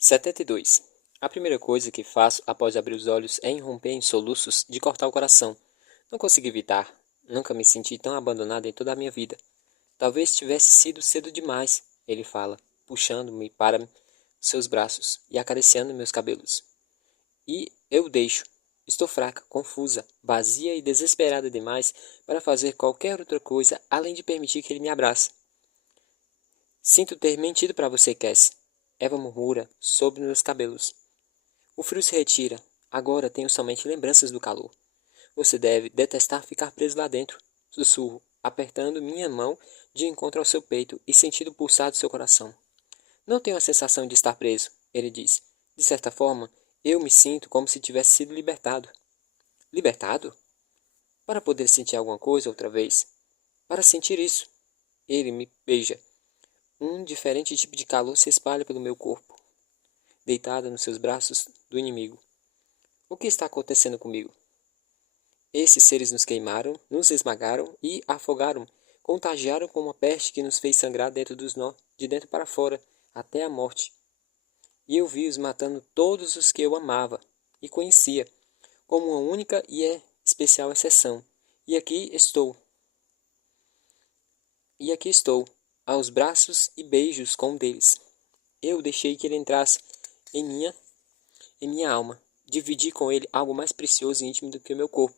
72. A primeira coisa que faço após abrir os olhos é irromper em soluços de cortar o coração. Não consegui evitar. Nunca me senti tão abandonado em toda a minha vida. Talvez tivesse sido cedo demais, ele fala, puxando-me para seus braços e acariciando meus cabelos. E eu o deixo. Estou fraca, confusa, vazia e desesperada demais para fazer qualquer outra coisa além de permitir que ele me abrace. Sinto ter mentido para você, Cass. Eva murmura sob meus cabelos. O frio se retira. Agora tenho somente lembranças do calor. Você deve detestar ficar preso lá dentro. Sussurro, apertando minha mão de encontro ao seu peito e sentindo pulsar do seu coração. Não tenho a sensação de estar preso, ele diz. De certa forma, eu me sinto como se tivesse sido libertado. Libertado? Para poder sentir alguma coisa outra vez. Para sentir isso. Ele me beija. Um diferente tipo de calor se espalha pelo meu corpo, deitada nos seus braços do inimigo. O que está acontecendo comigo? Esses seres nos queimaram, nos esmagaram e afogaram, contagiaram com uma peste que nos fez sangrar dentro dos nós, de dentro para fora, até a morte. E eu vi-os matando todos os que eu amava e conhecia, como uma única e especial exceção. E aqui estou. E aqui estou, aos braços e beijos com um deles. Eu deixei que ele entrasse em minha alma. Dividi com ele algo mais precioso e íntimo do que o meu corpo.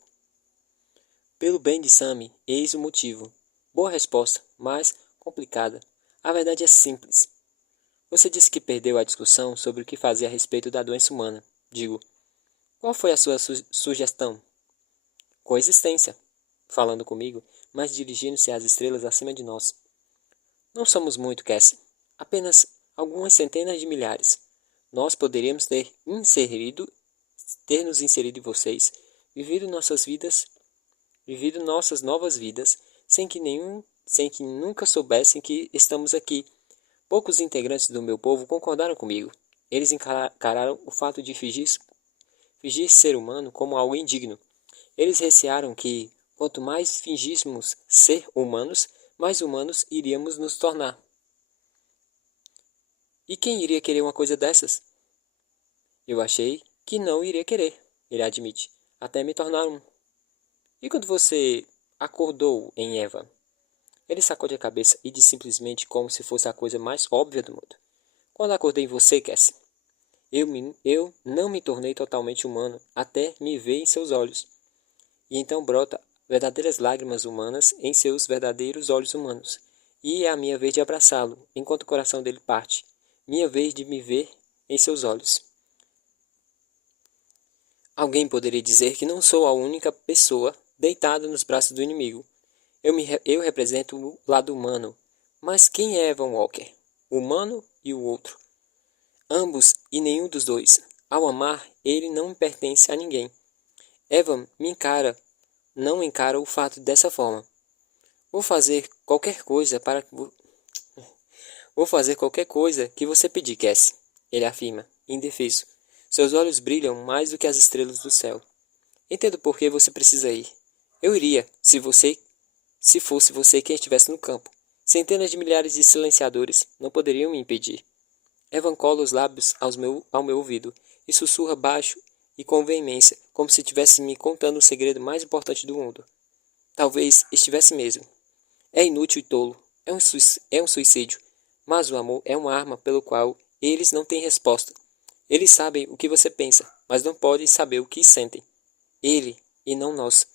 Pelo bem de Sammy, eis o motivo. Boa resposta, mas complicada. A verdade é simples. Você disse que perdeu a discussão sobre o que fazer a respeito da doença humana. Digo, qual foi a sua sugestão? Coexistência. Falando comigo, mas dirigindo-se às estrelas acima de nós. Não somos muito, Cassie. Apenas algumas centenas de milhares. Nós poderíamos ter nos inserido em vocês, vivido nossas novas vidas, sem que nunca soubessem que estamos aqui. Poucos integrantes do meu povo concordaram comigo. Eles encararam o fato de fingir ser humano como algo indigno. Eles recearam que, quanto mais fingíssemos ser humanos, mais humanos iríamos nos tornar. E quem iria querer uma coisa dessas? Eu achei que não iria querer, ele admite, até me tornar um. E quando você acordou em Eva? Ele sacode a cabeça e diz simplesmente como se fosse a coisa mais óbvia do mundo. Quando acordei em você, Cassie, eu não me tornei totalmente humano até me ver em seus olhos. E então brota verdadeiras lágrimas humanas em seus verdadeiros olhos humanos. E é a minha vez de abraçá-lo, enquanto o coração dele parte. Minha vez de me ver em seus olhos. Alguém poderia dizer que não sou a única pessoa deitada nos braços do inimigo. Eu represento o lado humano. Mas quem é Evan Walker? O humano e o outro. Ambos e nenhum dos dois. Ao amar, ele não pertence a ninguém. Evan não encara o fato dessa forma. Vou fazer qualquer coisa Vou fazer qualquer coisa que você pedir, Cassie, ele afirma, indefeso. Seus olhos brilham mais do que as estrelas do céu. Entendo por que você precisa ir. Eu iria, se fosse você quem estivesse no campo. Centenas de milhares de silenciadores não poderiam me impedir. Evan cola os lábios ao meu ouvido e sussurra baixo e com veemência, como se estivesse me contando o segredo mais importante do mundo. Talvez estivesse mesmo. É inútil e tolo. É um suicídio. Mas o amor é uma arma pelo qual eles não têm resposta. Eles sabem o que você pensa, mas não podem saber o que sentem. Ele e não nós.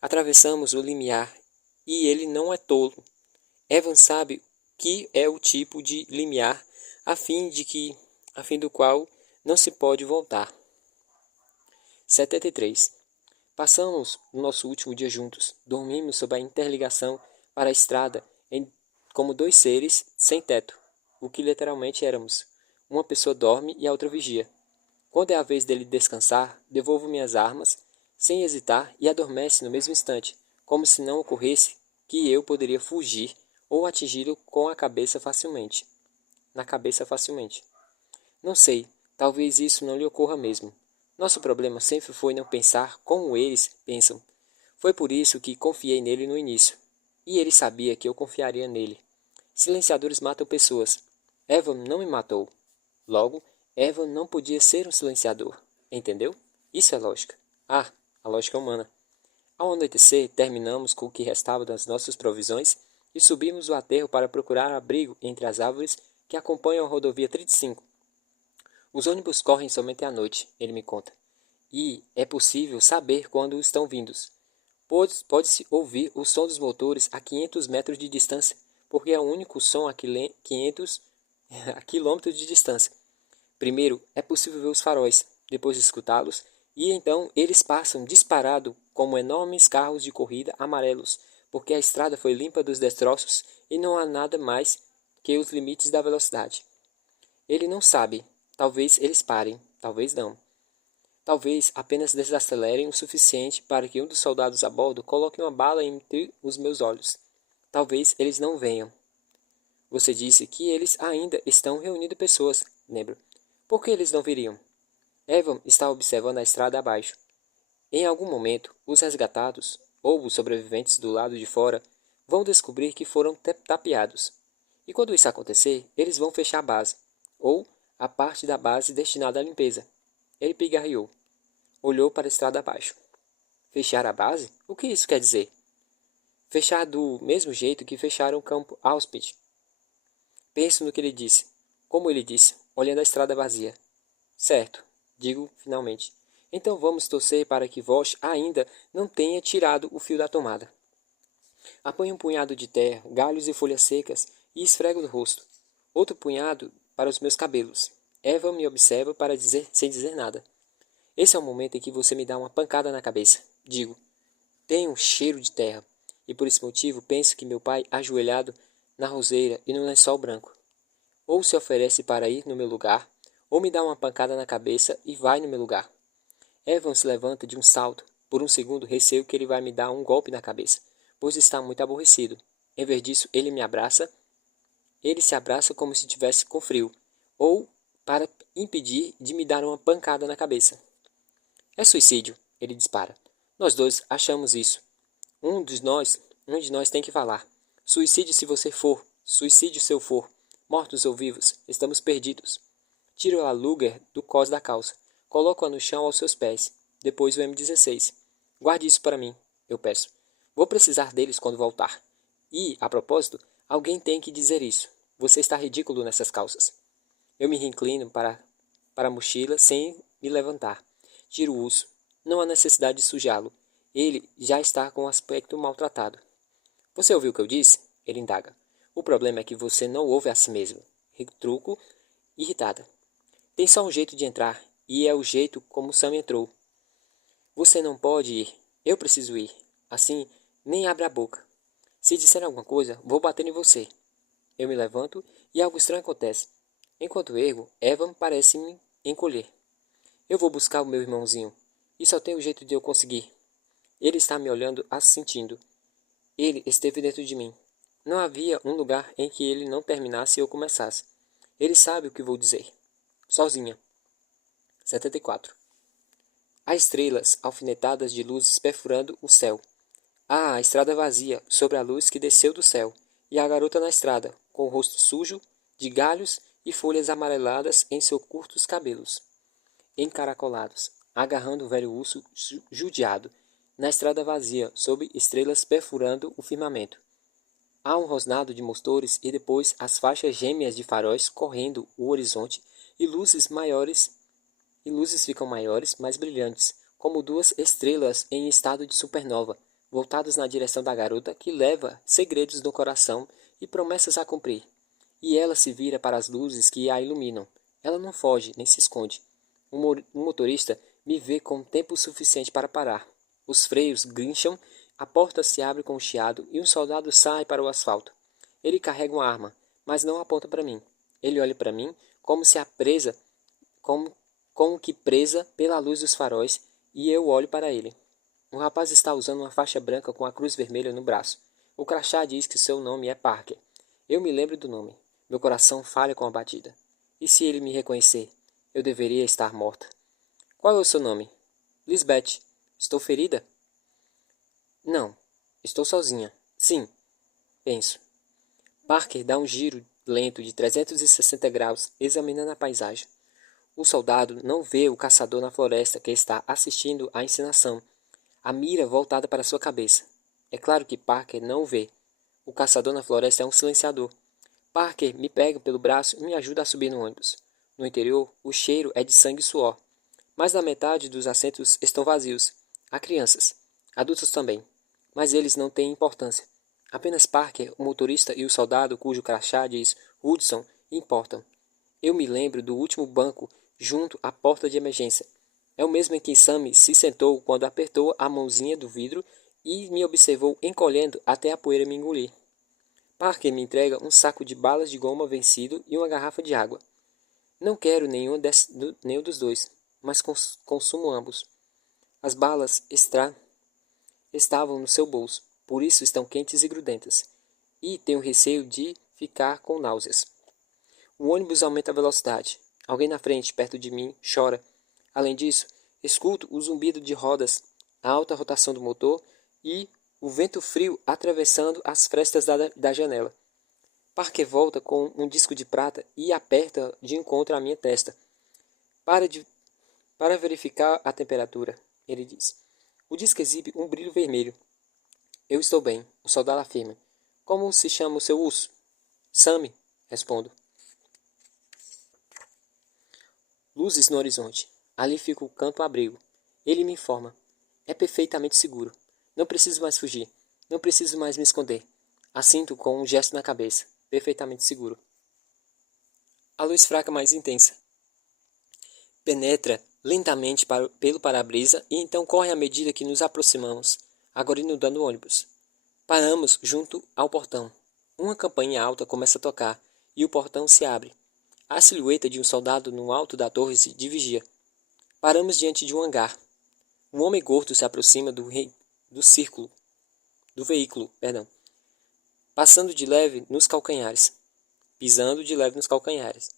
Atravessamos o limiar e ele não é tolo. Evan sabe que é o tipo de limiar a fim do qual não se pode voltar. 73. Passamos o nosso último dia juntos. Dormimos sob a interligação para a estrada como dois seres sem teto, o que literalmente éramos. Uma pessoa dorme e a outra vigia. Quando é a vez dele descansar, devolvo minhas armas, sem hesitar, e adormece no mesmo instante, como se não ocorresse que eu poderia fugir ou atingi-lo na cabeça facilmente. Não sei, talvez isso não lhe ocorra mesmo. Nosso problema sempre foi não pensar como eles pensam. Foi por isso que confiei nele no início. E ele sabia que eu confiaria nele. Silenciadores matam pessoas. Evan não me matou. Logo, Evan não podia ser um silenciador. Entendeu? Isso é lógica. Ah, a lógica humana. Ao anoitecer, terminamos com o que restava das nossas provisões e subimos o aterro para procurar abrigo entre as árvores que acompanham a rodovia 35. Os ônibus correm somente à noite, ele me conta, e é possível saber quando estão vindos. Pode-se ouvir o som dos motores a 500 metros de distância, porque é o único som a 500 a quilômetros de distância. Primeiro, é possível ver os faróis, depois de escutá-los, e então eles passam disparado como enormes carros de corrida amarelos, porque a estrada foi limpa dos destroços e não há nada mais que os limites da velocidade. Ele não sabe. Talvez eles parem, talvez não. Talvez apenas desacelerem o suficiente para que um dos soldados a bordo coloque uma bala entre os meus olhos. Talvez eles não venham. Você disse que eles ainda estão reunindo pessoas, lembro. Por que eles não viriam? Evan está observando a estrada abaixo. Em algum momento, os resgatados, ou os sobreviventes do lado de fora, vão descobrir que foram tapeados. E quando isso acontecer, eles vão fechar a base, ou a parte da base destinada à limpeza. Ele pigarreou. Olhou para a estrada abaixo. Fechar a base? O que isso quer dizer? Fechar do mesmo jeito que fecharam o campo Auschwitz. Penso no que ele disse. Como ele disse, olhando a estrada vazia. Certo, digo finalmente. Então vamos torcer para que Vosch ainda não tenha tirado o fio da tomada. Apanho um punhado de terra, galhos e folhas secas e esfrego no rosto. Outro punhado para os meus cabelos. Eva me observa para dizer, sem dizer nada. Esse é o momento em que você me dá uma pancada na cabeça. Digo, tenho um cheiro de terra, e por esse motivo penso que meu pai ajoelhado na roseira e no lençol branco. Ou se oferece para ir no meu lugar, ou me dá uma pancada na cabeça e vai no meu lugar. Evan se levanta de um salto. Por um segundo receio que ele vai me dar um golpe na cabeça, pois está muito aborrecido. Em vez disso, ele me abraça. Ele se abraça como se estivesse com frio, ou para impedir de me dar uma pancada na cabeça. É suicídio, ele dispara. Nós dois achamos isso. Um de nós tem que falar. Suicídio se você for, suicídio se eu for. Mortos ou vivos, estamos perdidos. Tiro a Luger do cós da calça. Coloco-a no chão aos seus pés. Depois o M16. Guarde isso para mim, eu peço. Vou precisar deles quando voltar. E, a propósito, alguém tem que dizer isso. Você está ridículo nessas calças. Eu me inclino para a mochila sem me levantar. Tiro o urso. Não há necessidade de sujá-lo. Ele já está com o aspecto maltratado. Você ouviu o que eu disse? Ele indaga. O problema é que você não ouve a si mesmo. Retruco, irritada. Tem só um jeito de entrar, e é o jeito como Sam entrou. Você não pode ir. Eu preciso ir. Assim, nem abra a boca. Se disser alguma coisa, vou bater em você. Eu me levanto e algo estranho acontece. Enquanto ergo, Evan parece me encolher. Eu vou buscar o meu irmãozinho. E só tem o jeito de eu conseguir. Ele está me olhando, assentindo. Ele esteve dentro de mim. Não havia um lugar em que ele não terminasse e eu começasse. Ele sabe o que vou dizer. Sozinha. 74. Há estrelas alfinetadas de luzes perfurando o céu. Há a estrada vazia, sobre a luz que desceu do céu, e a garota na estrada, com o rosto sujo, de galhos e folhas amareladas em seus curtos cabelos, encaracolados, agarrando o velho urso judiado, na estrada vazia, sob estrelas perfurando o firmamento. Há um rosnado de motores e depois as faixas gêmeas de faróis correndo o horizonte e luzes ficam maiores, mais brilhantes, como duas estrelas em estado de supernova, voltadas na direção da garota que leva segredos no coração e promessas a cumprir. E ela se vira para as luzes que a iluminam. Ela não foge, nem se esconde. O motorista me vê com tempo suficiente para parar. Os freios grincham, a porta se abre com um chiado e um soldado sai para o asfalto. Ele carrega uma arma, mas não aponta para mim. Ele olha para mim como se a presa, como que presa pela luz dos faróis, e eu olho para ele. O rapaz está usando uma faixa branca com a cruz vermelha no braço. O crachá diz que seu nome é Parker. Eu me lembro do nome. Meu coração falha com a batida. E se ele me reconhecer? Eu deveria estar morta. Qual é o seu nome? Lisbeth. Estou ferida? Não. Estou sozinha. Sim. Penso. Parker dá um giro lento de 360 graus, examinando a paisagem. O soldado não vê o caçador na floresta que está assistindo à encenação, a mira voltada para sua cabeça. É claro que Parker não o vê. O caçador na floresta é um silenciador. Parker me pega pelo braço e me ajuda a subir no ônibus. No interior, o cheiro é de sangue e suor. Mais da metade dos assentos estão vazios. Há crianças. Adultos também. Mas eles não têm importância. Apenas Parker, o motorista e o soldado cujo crachá diz Hudson importam. Eu me lembro do último banco junto à porta de emergência. É o mesmo em que Sammy se sentou quando apertou a mãozinha do vidro e me observou encolhendo até a poeira me engolir. Parker me entrega um saco de balas de goma vencido e uma garrafa de água. Não quero nenhum dos dois, mas consumo ambos. As balas estavam no seu bolso, por isso estão quentes e grudentas. E tenho receio de ficar com náuseas. O ônibus aumenta a velocidade. Alguém na frente, perto de mim, chora. Além disso, escuto o zumbido de rodas, a alta rotação do motor e o vento frio atravessando as frestas da janela. Parker volta com um disco de prata e aperta de encontro à minha testa. Para verificar a temperatura, ele diz. O disco exibe um brilho vermelho. Eu estou bem, o soldado afirma. Como se chama o seu urso? Sammy, respondo. Luzes no horizonte. Ali fica o campo-abrigo. Ele me informa. É perfeitamente seguro. Não preciso mais fugir. Não preciso mais me esconder. Assinto com um gesto na cabeça. Perfeitamente seguro. A luz fraca mais intensa. Penetra lentamente pelo para-brisa e então corre à medida que nos aproximamos, agora inundando o ônibus. Paramos junto ao portão. Uma campainha alta começa a tocar e o portão se abre. A silhueta de um soldado no alto da torre de vigia. Paramos diante de um hangar. Um homem gordo se aproxima do veículo, passando de leve nos calcanhares, pisando de leve nos calcanhares,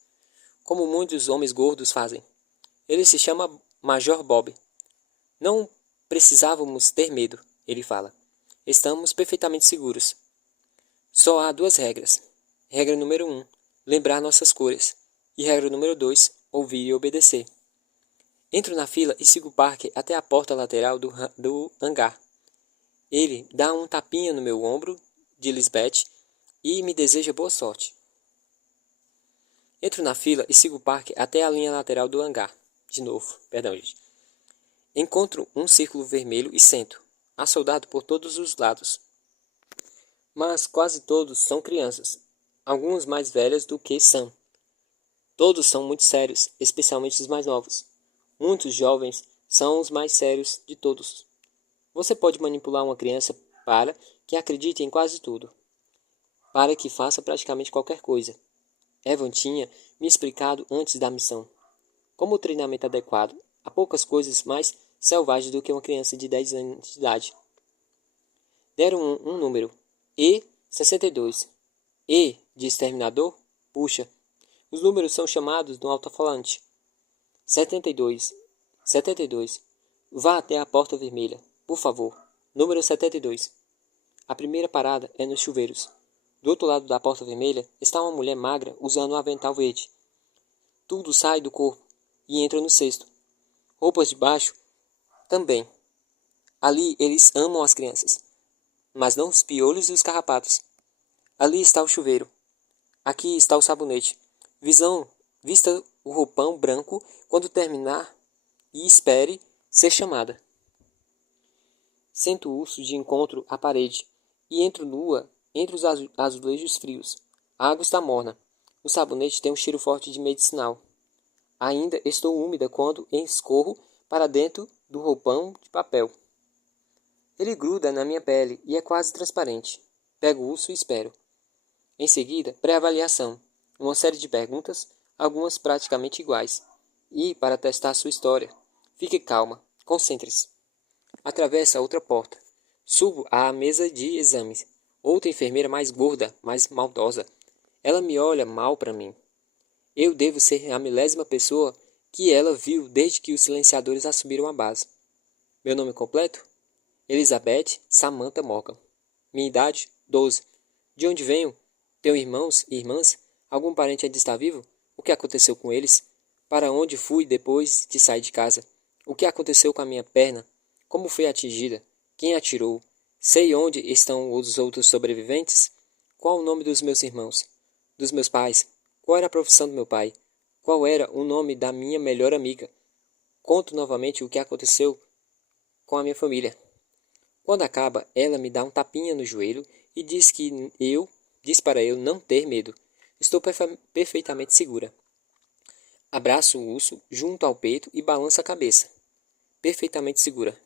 como muitos homens gordos fazem. Ele se chama Major Bob. Não precisávamos ter medo, ele fala. Estamos perfeitamente seguros. Só há duas regras. Regra número 1, lembrar nossas cores. E regra número 2, ouvir e obedecer. Entro na fila e sigo Parker até a porta lateral do hangar. Ele dá um tapinha no meu ombro de Lisbeth e me deseja boa sorte. Entro na fila e sigo Parker até a linha lateral do hangar. De novo, gente. Encontro um círculo vermelho e sento. Há soldado por todos os lados. Mas quase todos são crianças. Algumas mais velhas do que Sam. Todos são muito sérios, especialmente os mais novos. Muitos jovens são os mais sérios de todos. Você pode manipular uma criança para que acredite em quase tudo. Para que faça praticamente qualquer coisa. Evan tinha me explicado antes da missão. Como o treinamento adequado, há poucas coisas mais selvagens do que uma criança de 10 anos de idade. Deram um número. E62. E de exterminador? Puxa. Os números são chamados no alto-falante. 72. 72. Vá até a porta vermelha, por favor. Número 72. A primeira parada é nos chuveiros. Do outro lado da porta vermelha está uma mulher magra usando um avental verde. Tudo sai do corpo e entra no cesto. Roupas de baixo também. Ali eles amam as crianças, mas não os piolhos e os carrapatos. Ali está o chuveiro. Aqui está o sabonete. Vista o roupão branco quando terminar e espere ser chamada. Sento o urso de encontro à parede e entro nua entre os azulejos frios. A água está morna. O sabonete tem um cheiro forte de medicinal. Ainda estou úmida quando escorro para dentro do roupão de papel. Ele gruda na minha pele e é quase transparente. Pego o urso e espero. Em seguida, pré-avaliação. Uma série de perguntas, algumas praticamente iguais. E, para testar sua história, fique calma, concentre-se. Atravesso a outra porta. Subo à mesa de exames. Outra enfermeira mais gorda, mais maldosa. Ela me olha mal para mim. Eu devo ser a milésima pessoa que ela viu desde que os silenciadores assumiram a base. Meu nome completo? Elizabeth Samantha Morgan. Minha idade? 12. De onde venho? Tenho irmãos e irmãs? Algum parente ainda está vivo? O que aconteceu com eles? Para onde fui depois de sair de casa? O que aconteceu com a minha perna? Como fui atingida? Quem atirou? Sei onde estão os outros sobreviventes? Qual o nome dos meus irmãos? Dos meus pais? Qual era a profissão do meu pai? Qual era o nome da minha melhor amiga? Conto novamente o que aconteceu com a minha família. Quando acaba, ela me dá um tapinha no joelho e diz para eu não ter medo. Estou perfeitamente segura. Abraço o urso junto ao peito e balanço a cabeça. Perfeitamente segura.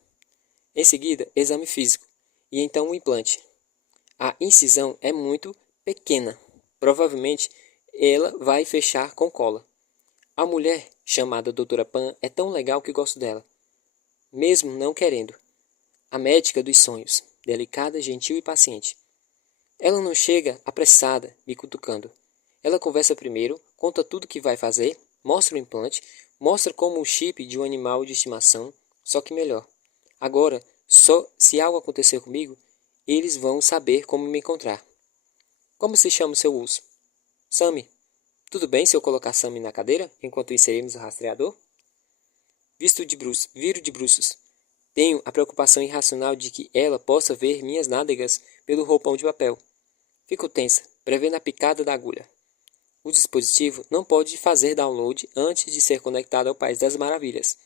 Em seguida, exame físico e então o implante. A incisão é muito pequena. Provavelmente ela vai fechar com cola. A mulher, chamada Doutora Pan, é tão legal que gosto dela, mesmo não querendo. A médica dos sonhos, delicada, gentil e paciente. Ela não chega apressada, me cutucando. Ela conversa primeiro, conta tudo que vai fazer, mostra o implante, mostra como o chip de um animal de estimação, só que melhor. Agora, só se algo acontecer comigo, eles vão saber como me encontrar. Como se chama o seu urso? Sammy. Tudo bem se eu colocar Sammy na cadeira, enquanto inserimos o rastreador? Viro de bruços. Tenho a preocupação irracional de que ela possa ver minhas nádegas pelo roupão de papel. Fico tensa, prevendo a picada da agulha. O dispositivo não pode fazer download antes de ser conectado ao País das Maravilhas.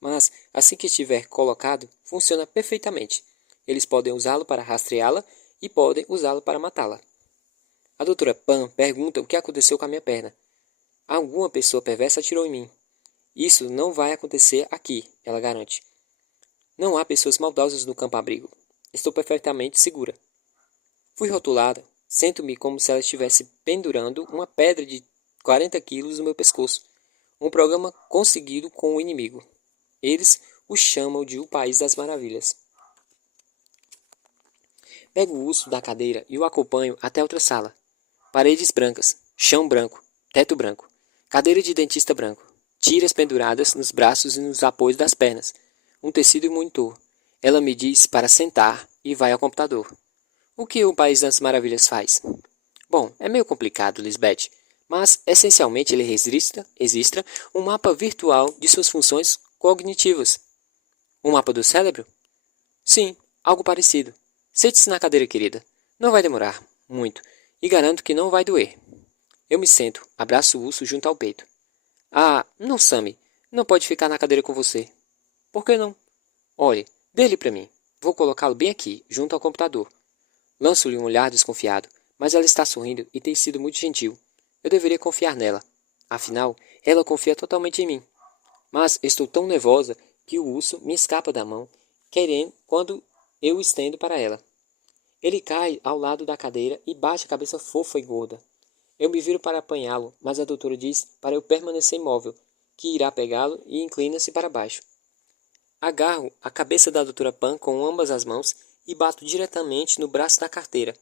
Mas, assim que estiver colocado, funciona perfeitamente. Eles podem usá-lo para rastreá-la e podem usá-lo para matá-la. A doutora Pan pergunta o que aconteceu com a minha perna. Alguma pessoa perversa atirou em mim. Isso não vai acontecer aqui, ela garante. Não há pessoas maldosas no campo-abrigo. Estou perfeitamente segura. Fui rotulada. Sento-me como se ela estivesse pendurando uma pedra de 40 quilos no meu pescoço. Um programa conseguido com o inimigo. Eles o chamam de o País das Maravilhas. Pego o urso da cadeira e o acompanho até outra sala. Paredes brancas, chão branco, teto branco, cadeira de dentista branco, tiras penduradas nos braços e nos apoios das pernas, um tecido e monitor. Ela me diz para sentar e vai ao computador. O que o País das Maravilhas faz? Bom, é meio complicado, Lisbeth, mas essencialmente ele registra um mapa virtual de suas funções cognitivas. Um mapa do cérebro? Sim, algo parecido. Sente-se na cadeira, querida. Não vai demorar muito e garanto que não vai doer. Eu me sento, abraço o urso junto ao peito. Ah, não, Sammy. Não pode ficar na cadeira com você. Por que não? Olhe, dê-lhe para mim. Vou colocá-lo bem aqui, junto ao computador. Lanço-lhe um olhar desconfiado, mas ela está sorrindo e tem sido muito gentil. Eu deveria confiar nela. Afinal, ela confia totalmente em mim. Mas estou tão nervosa que o urso me escapa da mão, querendo quando eu o estendo para ela. Ele cai ao lado da cadeira e bate a cabeça fofa e gorda. Eu me viro para apanhá-lo, mas a doutora diz para eu permanecer imóvel, que irá pegá-lo e inclina-se para baixo. Agarro a cabeça da doutora Pan com ambas as mãos e bato diretamente no braço da carteira.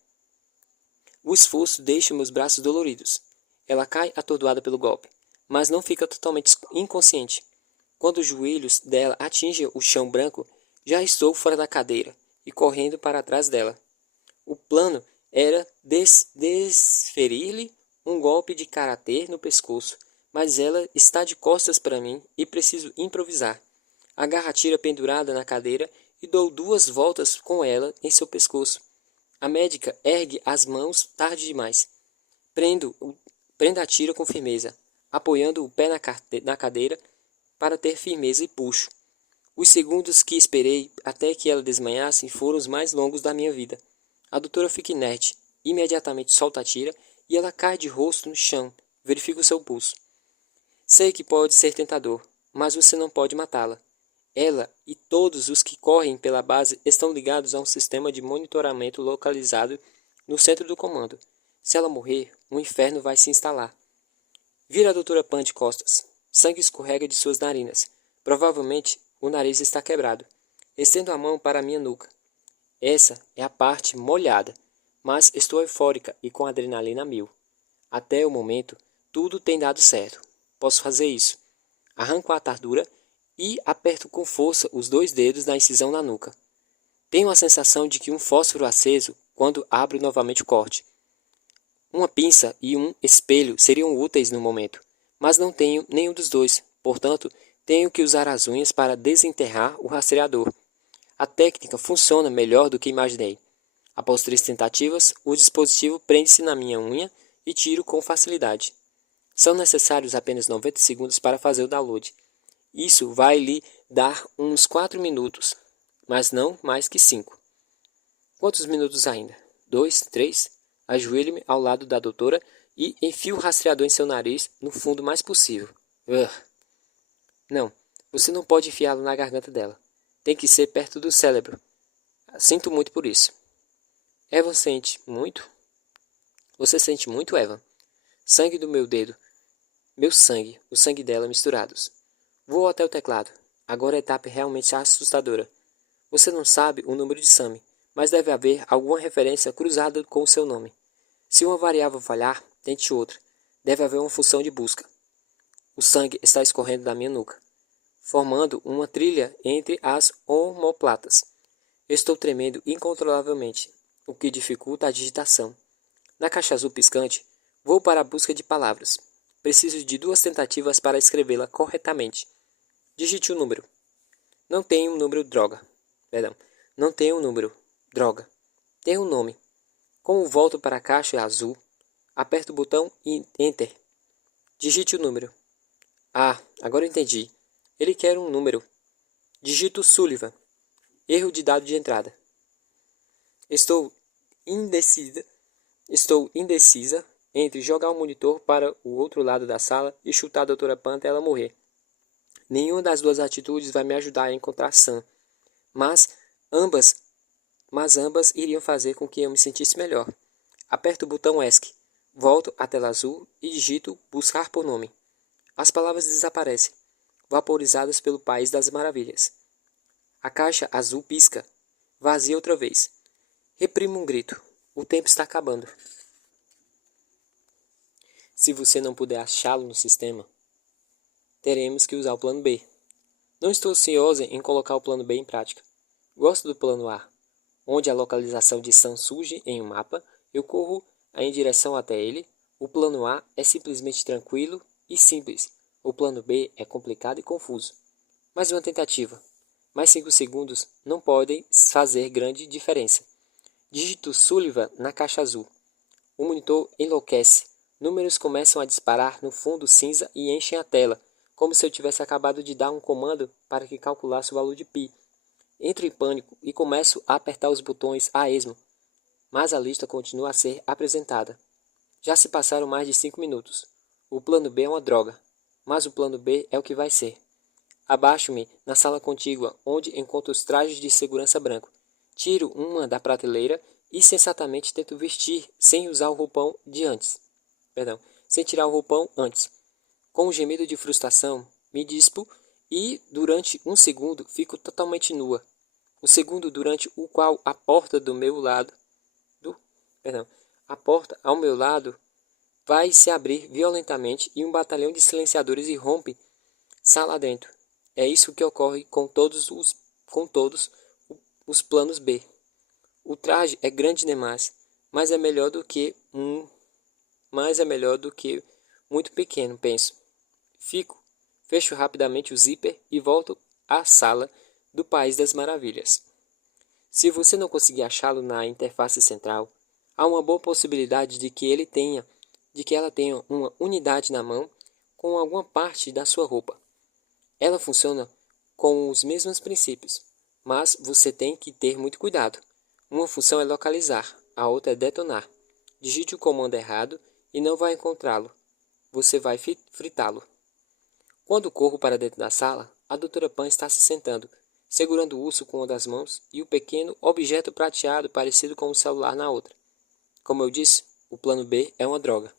O esforço deixa meus braços doloridos. Ela cai atordoada pelo golpe, mas não fica totalmente inconsciente. Quando os joelhos dela atingem o chão branco, já estou fora da cadeira e correndo para trás dela. O plano era desferir-lhe um golpe de karatê no pescoço, mas ela está de costas para mim e preciso improvisar. Agarro a tira pendurada na cadeira e dou 2 voltas com ela em seu pescoço. A médica ergue as mãos tarde demais. Prendo a tira com firmeza, apoiando o pé na cadeira para ter firmeza e puxo. Os segundos que esperei até que ela desmanhasse foram os mais longos da minha vida. A doutora fica inerte, imediatamente solta a tira e ela cai de rosto no chão. Verifica o seu pulso. Sei que pode ser tentador, mas você não pode matá-la. Ela e todos os que correm pela base estão ligados a um sistema de monitoramento localizado no centro do comando. Se ela morrer, um inferno vai se instalar. Vira a doutora Pan de costas. Sangue escorrega de suas narinas. Provavelmente o nariz está quebrado. Estendo a mão para a minha nuca. Essa é a parte molhada, mas estou eufórica e com adrenalina a mil. Até o momento, tudo tem dado certo. Posso fazer isso. Arranco a atadura e aperto com força os 2 dedos na incisão na nuca. Tenho a sensação de que um fósforo aceso quando abro novamente o corte. Uma pinça e um espelho seriam úteis no momento, mas não tenho nenhum dos dois, portanto, tenho que usar as unhas para desenterrar o rastreador. A técnica funciona melhor do que imaginei. Após 3 tentativas, o dispositivo prende-se na minha unha e tiro com facilidade. São necessários apenas 90 segundos para fazer o download. Isso vai lhe dar uns 4 minutos, mas não mais que 5. Quantos minutos ainda? 2, 3? Ajoelho-me ao lado da doutora e enfio o rastreador em seu nariz no fundo mais possível. Ugh. Não, você não pode enfiá-lo na garganta dela. Tem que ser perto do cérebro. Sinto muito por isso. Evan sente muito? Você sente muito, Evan? Sangue do meu dedo. Meu sangue, o sangue dela misturados. Vou até o teclado. Agora a etapa é realmente assustadora. Você não sabe o número de Sammy, mas deve haver alguma referência cruzada com o seu nome. Se uma variável falhar, tente outra. Deve haver uma função de busca. O sangue está escorrendo da minha nuca, formando uma trilha entre as omoplatas. Estou tremendo incontrolavelmente, o que dificulta a digitação. Na caixa azul piscante, vou para a busca de palavras. Preciso de 2 tentativas para escrevê-la corretamente. Digite o número. Não tenho um número droga. Perdão. Não tenho um número droga. Tenho um nome. Como volto para a caixa azul, aperto o botão e Enter. Digite o número. Ah, agora entendi. Ele quer um número. Digito Sullivan. Erro de dado de entrada. Estou indecisa. Estou indecisa entre jogar o monitor para o outro lado da sala e chutar a doutora Pan até ela morrer. Nenhuma das duas atitudes vai me ajudar a encontrar Sam, mas ambas iriam fazer com que eu me sentisse melhor. Aperto o botão ESC, volto à tela azul e digito buscar por nome. As palavras desaparecem, vaporizadas pelo País das Maravilhas. A caixa azul pisca, vazia outra vez. Reprimo um grito. O tempo está acabando. Se você não puder achá-lo no sistema, teremos que usar o plano B. Não estou ansiosa em colocar o plano B em prática. Gosto do plano A, onde a localização de Sam surge em um mapa, eu corro em direção até ele. O plano A é simplesmente tranquilo e simples. O plano B é complicado e confuso. Mais uma tentativa. Mais 5 segundos não podem fazer grande diferença. Digito Sullivan na caixa azul. O monitor enlouquece. Números começam a disparar no fundo cinza e enchem a tela, como se eu tivesse acabado de dar um comando para que calculasse o valor de π. Entro em pânico e começo a apertar os botões a esmo, mas a lista continua a ser apresentada. Já se passaram mais de 5 minutos. O plano B é uma droga, mas o plano B é o que vai ser. Abaixo-me na sala contígua, onde encontro os trajes de segurança branco. Tiro uma da prateleira e sensatamente tento vestir sem usar o roupão de antes. Sem tirar o roupão antes. Com um gemido de frustração, me dispo e, durante um segundo, fico totalmente nua. O segundo durante o qual a porta a porta ao meu lado vai se abrir violentamente e um batalhão de silenciadores irrompe sala dentro. É isso que ocorre com todos os planos B. O traje é grande demais, mas é melhor do que muito pequeno, penso. Fecho rapidamente o zíper e volto à sala do País das Maravilhas. Se você não conseguir achá-lo na interface central, há uma boa possibilidade de que ela tenha uma unidade na mão com alguma parte da sua roupa. Ela funciona com os mesmos princípios, mas você tem que ter muito cuidado. Uma função é localizar, a outra é detonar. Digite o comando errado e não vai encontrá-lo. Você vai fritá-lo. Quando corro para dentro da sala, a doutora Pan está se sentando, segurando o urso com uma das mãos e o pequeno objeto prateado parecido com um celular na outra. Como eu disse, o plano B é uma droga.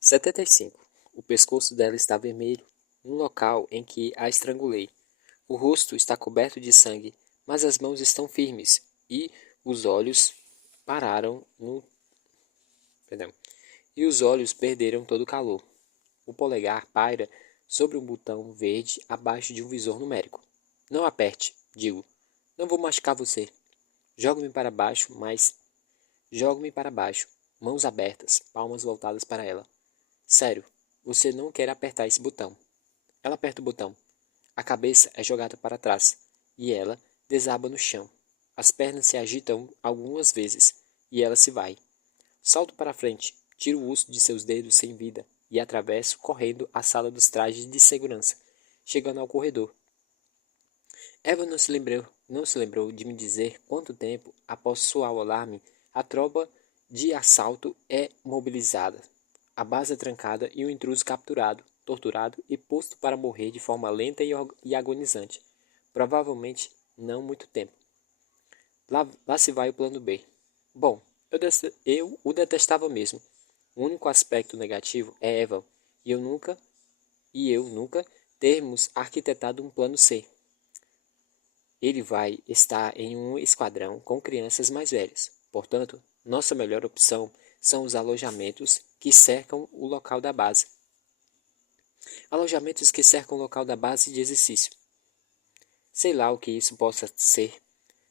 75. O pescoço dela está vermelho, no local em que a estrangulei. O rosto está coberto de sangue, mas as mãos estão firmes e os olhos e os olhos perderam todo o calor. O polegar paira sobre um botão verde abaixo de um visor numérico. Não aperte, digo. Não vou machucar você. Jogo-me para baixo, mas Jogo-me para baixo, mãos abertas, palmas voltadas para ela. Sério, você não quer apertar esse botão. Ela aperta o botão. A cabeça é jogada para trás e ela desaba no chão. As pernas se agitam algumas vezes e ela se vai. Salto para frente, tiro o osso de seus dedos sem vida e atravesso correndo a sala dos trajes de segurança, chegando ao corredor. Eva não se lembrou de me dizer quanto tempo, após soar o alarme, a tropa de assalto é mobilizada, a base é trancada e o intruso capturado, torturado e posto para morrer de forma lenta e agonizante. Provavelmente não muito tempo. Lá se vai o plano B. Bom, eu o detestava mesmo. O único aspecto negativo é Evan e eu nunca termos arquitetado um plano C. Ele vai estar em um esquadrão com crianças mais velhas. Portanto, nossa melhor opção são os alojamentos que cercam o local da base. Alojamentos que cercam o local da base de exercício. Sei lá o que isso possa ser.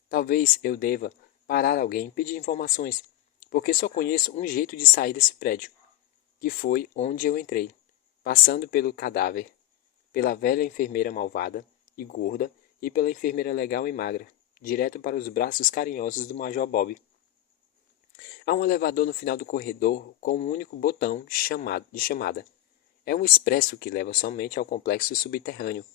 Talvez eu deva parar alguém e pedir informações, porque só conheço um jeito de sair desse prédio, que foi onde eu entrei, passando pelo cadáver, pela velha enfermeira malvada e gorda e pela enfermeira legal e magra, direto para os braços carinhosos do Major Bob. Há um elevador no final do corredor com um único botão de chamada. É um expresso que leva somente ao complexo subterrâneo,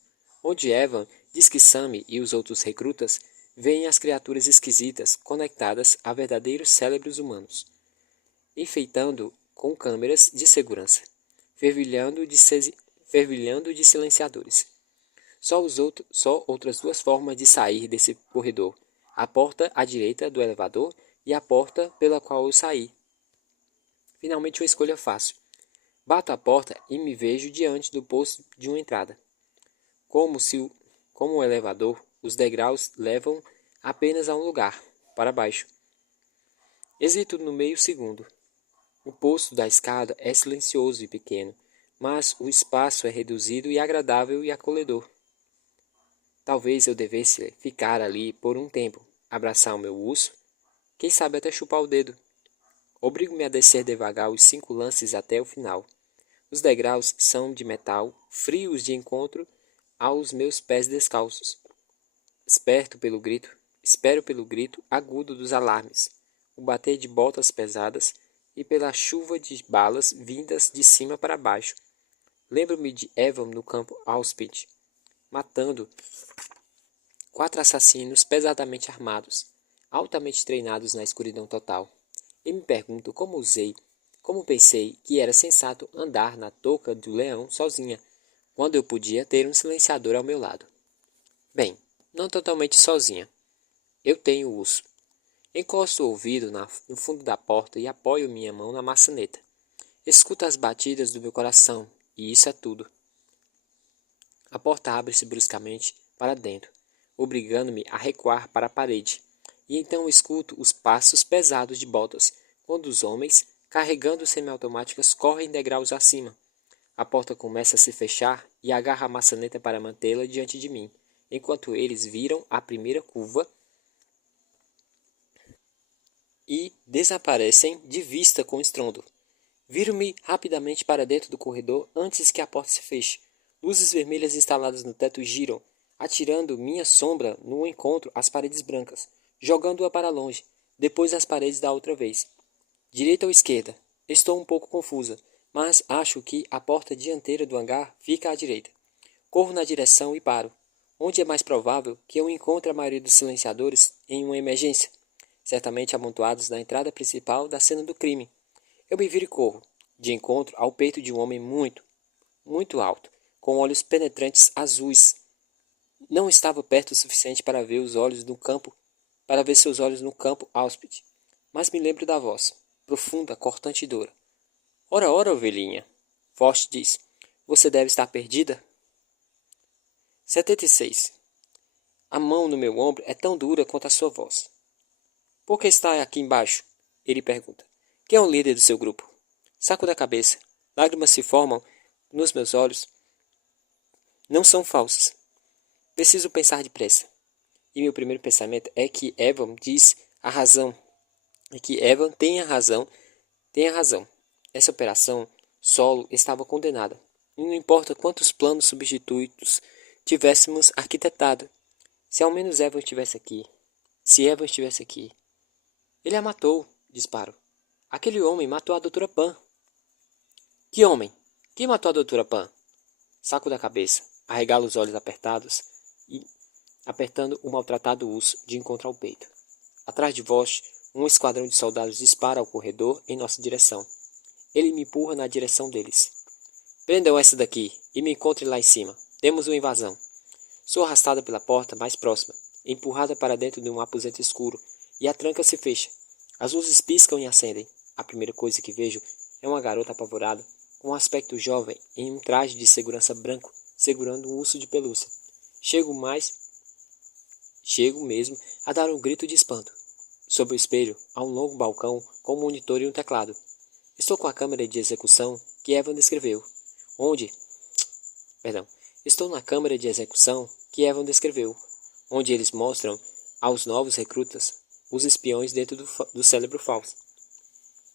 onde Evan diz que Sammy e os outros recrutas veem as criaturas esquisitas conectadas a verdadeiros cérebros humanos, enfeitando com câmeras de segurança, fervilhando de silenciadores. Só outras duas formas de sair desse corredor: a porta à direita do elevador e a porta pela qual eu saí. Finalmente uma escolha fácil. Bato a porta e me vejo diante do posto de uma entrada. Como o elevador, os degraus levam apenas a um lugar, para baixo. Hesito no meio segundo. O posto da escada é silencioso e pequeno, mas o espaço é reduzido e agradável e acolhedor. Talvez eu devesse ficar ali por um tempo, abraçar o meu urso, quem sabe até chupar o dedo. Obrigo-me a descer devagar os 5 lances até o final. Os degraus são de metal, frios de encontro aos meus pés descalços. Espero pelo grito agudo dos alarmes, o bater de botas pesadas e pela chuva de balas vindas de cima para baixo. Lembro-me de Evan no campo Auschwitz, matando 4 assassinos pesadamente armados, altamente treinados na escuridão total. E me pergunto como pensei que era sensato andar na touca do leão sozinha, quando eu podia ter um silenciador ao meu lado. Bem, não totalmente sozinha. Eu tenho o urso. Encosto o ouvido no fundo da porta e apoio minha mão na maçaneta. Escuto as batidas do meu coração, e isso é tudo. A porta abre-se bruscamente para dentro, obrigando-me a recuar para a parede. E então escuto os passos pesados de botas, quando os homens, carregando semiautomáticas, correm degraus acima. A porta começa a se fechar e agarro a maçaneta para mantê-la diante de mim, enquanto eles viram a primeira curva e desaparecem de vista com estrondo. Viro-me rapidamente para dentro do corredor antes que a porta se feche. Luzes vermelhas instaladas no teto giram, atirando minha sombra no encontro às paredes brancas, jogando-a para longe, depois às paredes da outra vez. Direita ou esquerda? Estou um pouco confusa, mas acho que a porta dianteira do hangar fica à direita. Corro na direção e paro. Onde é mais provável que eu encontre a maioria dos silenciadores em uma emergência? Certamente amontoados na entrada principal da cena do crime. Eu me viro e corro, de encontro ao peito de um homem muito, muito alto, com olhos penetrantes azuis. Não estava perto o suficiente para ver seus olhos no campo Auschwitz, mas me lembro da voz, profunda, cortante e dura. Ora, ora, ovelhinha. Forte diz. Você deve estar perdida? 76. A mão no meu ombro é tão dura quanto a sua voz. Por que está aqui embaixo? Ele pergunta. Quem é o líder do seu grupo? Saco da cabeça. Lágrimas se formam nos meus olhos. Não são falsas. Preciso pensar depressa. E meu primeiro pensamento é que Evan diz a razão. é que Evan tenha razão. Essa operação solo estava condenada. E não importa quantos planos substitutos tivéssemos arquitetado. Se ao menos Evan estivesse aqui. Se Evan estivesse aqui. Ele a matou, disparo. Aquele homem matou a doutora Pan. Que homem? Quem matou a doutora Pan? Saco da cabeça, arregala os olhos apertados e apertando o maltratado urso de encontrar o peito. Atrás de vós, um esquadrão de soldados dispara ao corredor em nossa direção. Ele me empurra na direção deles. Prendam essa daqui e me encontrem lá em cima. Temos uma invasão. Sou arrastada pela porta mais próxima, empurrada para dentro de um aposento escuro, e a tranca se fecha. As luzes piscam e acendem. A primeira coisa que vejo é uma garota apavorada, com um aspecto jovem, em um traje de segurança branco, segurando um urso de pelúcia. Chego mesmo a dar um grito de espanto. Sob o espelho, há um longo balcão com um monitor e um teclado. Estou com a câmera de execução que Evan descreveu. Estou na câmara de execução que Evan descreveu, onde eles mostram aos novos recrutas os espiões dentro do cérebro falso.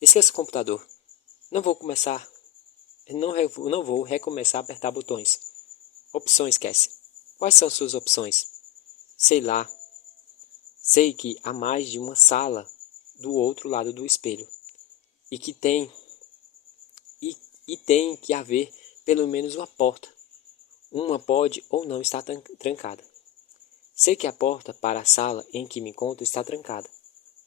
Esqueça o computador. Não vou recomeçar a apertar botões. Opções, Cassie. Quais são suas opções? Sei lá. Sei que há mais de uma sala do outro lado do espelho. E que tem que haver pelo menos uma porta. Uma pode ou não estar trancada. Sei que a porta para a sala em que me encontro está trancada.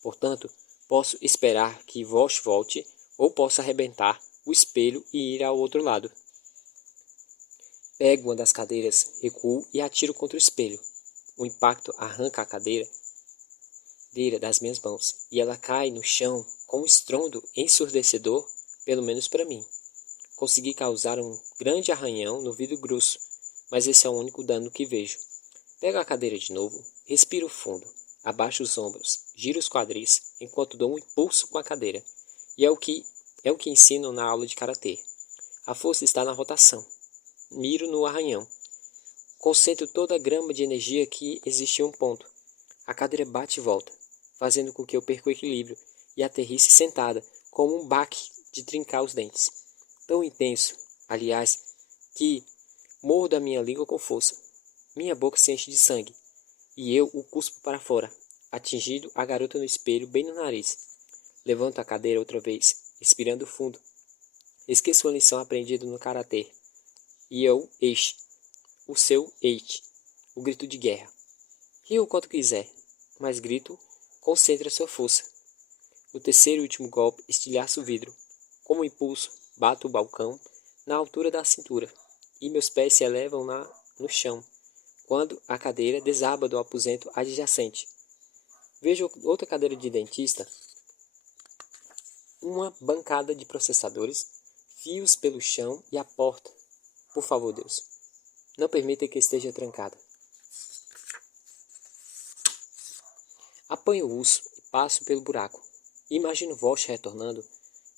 Portanto, posso esperar que Vosh volte ou posso arrebentar o espelho e ir ao outro lado. Pego uma das cadeiras, recuo e atiro contra o espelho. O impacto arranca a cadeira das minhas mãos e ela cai no chão com um estrondo ensurdecedor, pelo menos para mim. Consegui causar um grande arranhão no vidro grosso, mas esse é o único dano que vejo. Pego a cadeira de novo, respiro fundo, abaixo os ombros, giro os quadris, enquanto dou um impulso com a cadeira. E é o que ensinam na aula de karatê. A força está na rotação. Miro no arranhão. Concentro toda a grama de energia que existe em um ponto. A cadeira bate e volta, fazendo com que eu perca o equilíbrio e aterrisse sentada, como um baque de trincar os dentes. Tão intenso, aliás, que mordo a minha língua com força. Minha boca se enche de sangue, e eu o cuspo para fora, atingindo a garota no espelho bem no nariz. Levanto a cadeira outra vez, respirando fundo. Esqueço a lição aprendida no karatê. E eu, o seu eixe, o grito de guerra. Rio o quanto quiser, mas grito, concentra sua força. O terceiro e último golpe estilhaça o vidro. Como impulso, bato o balcão na altura da cintura, e meus pés se elevam no chão, quando a cadeira desaba do aposento adjacente. Vejo outra cadeira de dentista, uma bancada de processadores, fios pelo chão e a porta. Por favor, Deus, não permita que esteja trancada. Apanho o urso e passo pelo buraco. Imagino Vosh retornando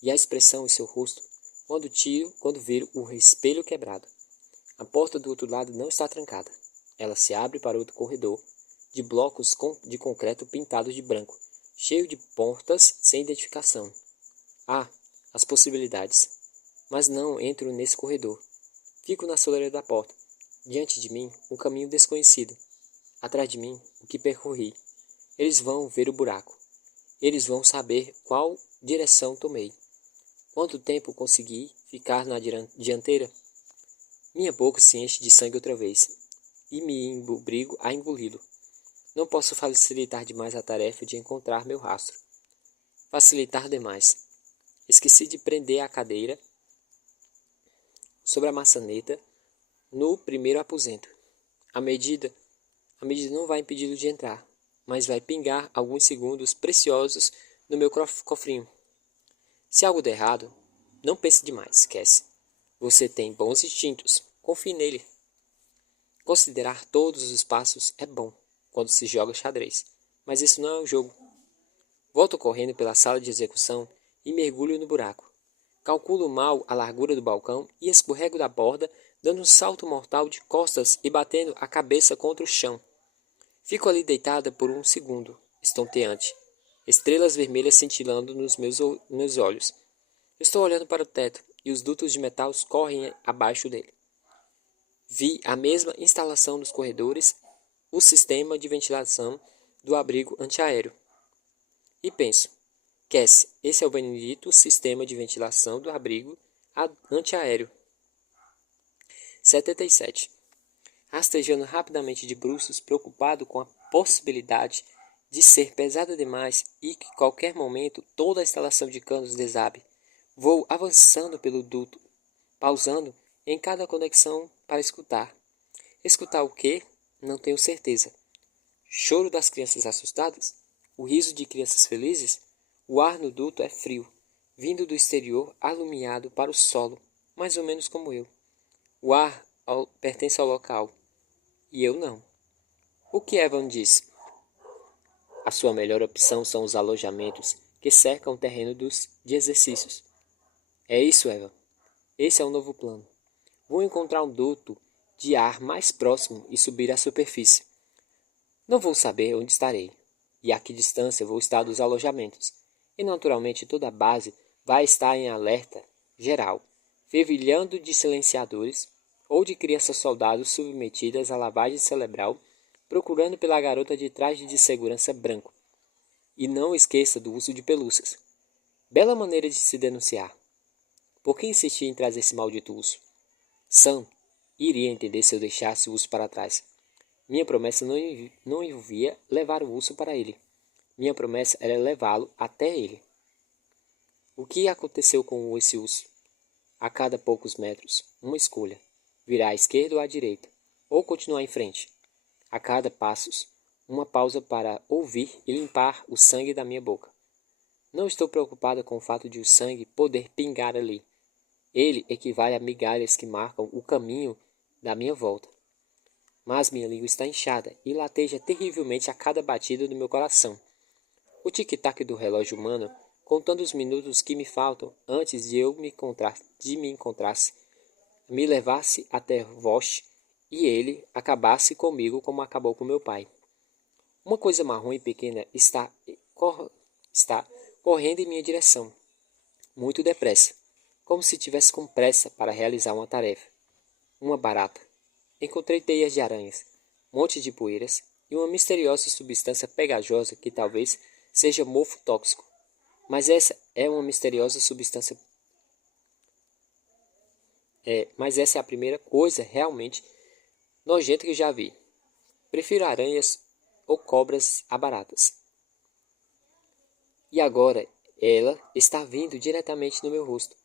e a expressão em seu rosto quando viro o espelho quebrado. A porta do outro lado não está trancada. Ela se abre para outro corredor, de blocos de concreto pintados de branco, cheio de portas sem identificação. As possibilidades. Mas não entro nesse corredor. Fico na soleira da porta. Diante de mim, um caminho desconhecido. Atrás de mim, o que percorri. Eles vão ver o buraco. Eles vão saber qual direção tomei. Quanto tempo consegui ficar na dianteira? Minha boca se enche de sangue outra vez, e me obrigo a engoli-lo. Não posso facilitar demais a tarefa de encontrar meu rastro. Facilitar demais. Esqueci de prender a cadeira sobre a maçaneta no primeiro aposento. A medida não vai impedi-lo de entrar, mas vai pingar alguns segundos preciosos no meu cofrinho. Se algo der errado, não pense demais, Cassie. Você tem bons instintos, confie nele. Considerar todos os passos é bom quando se joga xadrez, mas isso não é um jogo. Volto correndo pela sala de execução e mergulho no buraco. Calculo mal a largura do balcão e escorrego da borda, dando um salto mortal de costas e batendo a cabeça contra o chão. Fico ali deitada por um segundo, estonteante. estrelas vermelhas cintilando nos meus olhos. Estou olhando para o teto e os dutos de metal correm abaixo dele. Vi a mesma instalação nos corredores, o sistema de ventilação do abrigo antiaéreo. E penso, Cassie, esse é o bendito sistema de ventilação do abrigo antiaéreo. 77. Rastejando rapidamente de bruços, preocupado com a possibilidade de ser pesada demais e que qualquer momento toda a instalação de canos desabe, vou avançando pelo duto, pausando em cada conexão para escutar. Escutar o quê? Não tenho certeza. Choro das crianças assustadas? O riso de crianças felizes? O ar no duto é frio, vindo do exterior alumiado para o solo, mais ou menos como eu. O ar pertence ao local, e eu não. O que Evan diz? A sua melhor opção são os alojamentos que cercam o terreno de exercícios. É isso, Evan. Esse é o novo plano. Vou encontrar um duto de ar mais próximo e subir à superfície. Não vou saber onde estarei, e a que distância vou estar dos alojamentos. E naturalmente toda a base vai estar em alerta geral, fervilhando de silenciadores ou de crianças soldados submetidas à lavagem cerebral, procurando pela garota de traje de segurança branco. E não esqueça do uso de pelúcias. Bela maneira de se denunciar. Por que insistir em trazer esse maldito urso? Sam iria entender se eu deixasse o urso para trás. Minha promessa não envolvia levar o urso para ele. Minha promessa era levá-lo até ele. O que aconteceu com esse urso? A cada poucos metros, uma escolha. Virar à esquerda ou à direita, ou continuar em frente. A cada passos, uma pausa para ouvir e limpar o sangue da minha boca. Não estou preocupada com o fato de o sangue poder pingar ali. Ele equivale a migalhas que marcam o caminho da minha volta. Mas minha língua está inchada e lateja terrivelmente a cada batida do meu coração. O tic-tac do relógio humano, contando os minutos que me faltam antes de me encontrasse, me levasse até Vosh e ele acabasse comigo como acabou com meu pai. Uma coisa marrom e pequena está correndo em minha direção, muito depressa, como se tivesse com pressa para realizar uma tarefa. Uma barata. Encontrei teias de aranhas, montes de poeiras e uma misteriosa substância pegajosa que talvez seja mofo tóxico. Mas essa é uma misteriosa substância. Mas essa é a primeira coisa realmente nojenta que já vi. Prefiro aranhas ou cobras a baratas. E agora ela está vindo diretamente no meu rosto,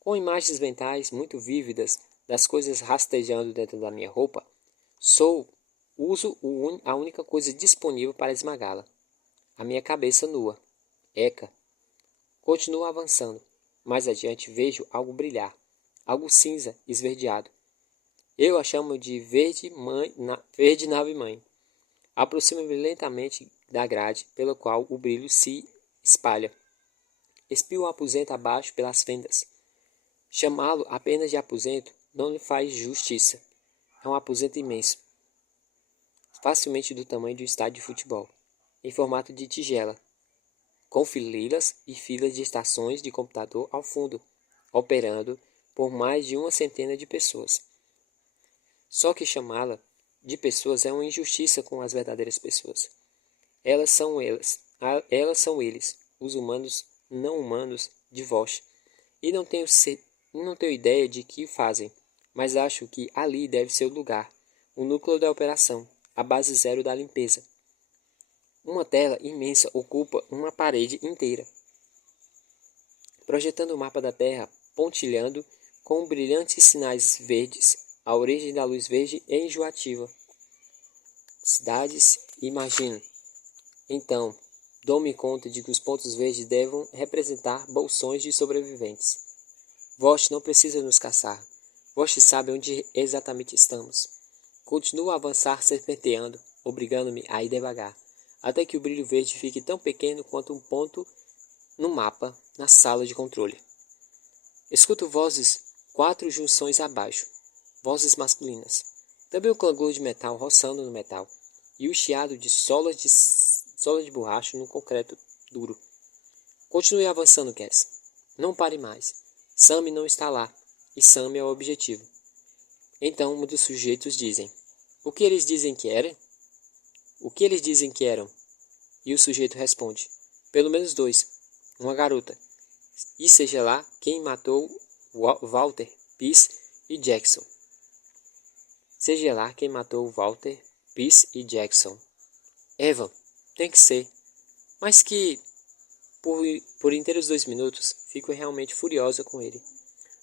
com imagens mentais muito vívidas das coisas rastejando dentro da minha roupa. Uso a única coisa disponível para esmagá-la. A minha cabeça nua. Eca. Continuo avançando. Mais adiante vejo algo brilhar. Algo cinza, esverdeado. Eu a chamo de verde nave-mãe. Aproximo-me lentamente da grade pela qual o brilho se espalha. Espio o aposento abaixo pelas fendas. Chamá-lo apenas de aposento não lhe faz justiça. É um aposento imenso, facilmente do tamanho de um estádio de futebol, em formato de tigela, com fileiras e filas de estações de computador ao fundo, operando por mais de uma centena de pessoas. Só que chamá-la de pessoas é uma injustiça com as verdadeiras pessoas. Elas são eles, os humanos não humanos de Vosh, e não tenho ideia de que fazem, mas acho que ali deve ser o lugar, o núcleo da operação, a base zero da limpeza. Uma tela imensa ocupa uma parede inteira, projetando o mapa da Terra, pontilhando com brilhantes sinais verdes. A origem da luz verde é enjoativa. Cidades, imagino. Então, dou-me conta de que os pontos verdes devem representar bolsões de sobreviventes. Vosh não precisa nos caçar. Vosh sabe onde exatamente estamos. Continuo a avançar serpenteando, obrigando-me a ir devagar, até que o brilho verde fique tão pequeno quanto um ponto no mapa na sala de controle. Escuto vozes 4 junções abaixo, vozes masculinas. Também o clangor de metal roçando no metal, e o chiado de solas de borracha no concreto duro. Continue avançando, Cass. Não pare mais. Sam não está lá, e Sam é o objetivo. Então um dos sujeitos dizem: O que eles dizem que eram? O que eles dizem que eram? E o sujeito responde: Pelo menos 2. Uma garota. E seja lá quem matou Walter, Peace e Jackson. Seja lá quem matou Walter, Peace e Jackson. Evan, tem que ser. Mas que, por inteiros 2 minutos, fico realmente furiosa com ele.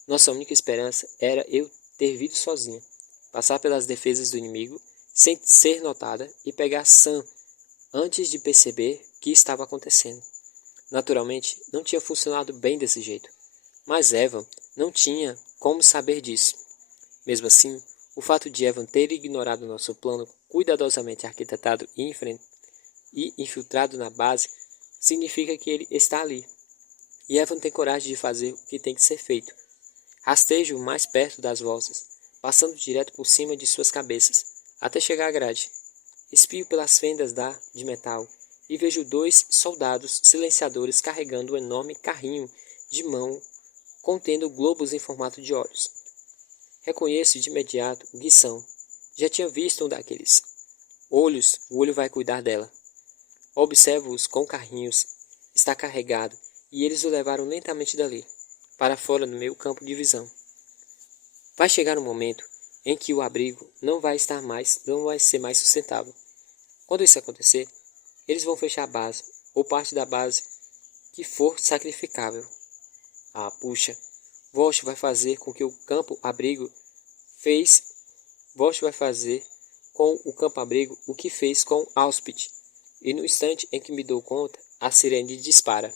Nossa única esperança era eu ter vindo sozinha, passar pelas defesas do inimigo, sem ser notada, e pegar Sam antes de perceber o que estava acontecendo. Naturalmente, não tinha funcionado bem desse jeito, mas Evan não tinha como saber disso. Mesmo assim, o fato de Evan ter ignorado nosso plano cuidadosamente arquitetado e infiltrado na base significa que ele está ali. E Evan tem coragem de fazer o que tem que ser feito. Rastejo mais perto das vozes, passando direto por cima de suas cabeças, até chegar à grade. Espio pelas fendas de metal e vejo 2 soldados silenciadores carregando um enorme carrinho de mão contendo globos em formato de olhos. Reconheço de imediato o que são. Já tinha visto um daqueles. Olhos, o olho vai cuidar dela. Observo-os com carrinhos. Está carregado e eles o levaram lentamente dali, para fora do meu campo de visão. Vai chegar um momento em que o abrigo não vai ser mais sustentável. Quando isso acontecer, eles vão fechar a base, ou parte da base que for sacrificável. Ah, puxa, Walsh vai fazer com que o campo-abrigo Walsh vai fazer com o campo-abrigo o que fez com Auschwitz. E no instante em que me dou conta, a sirene dispara.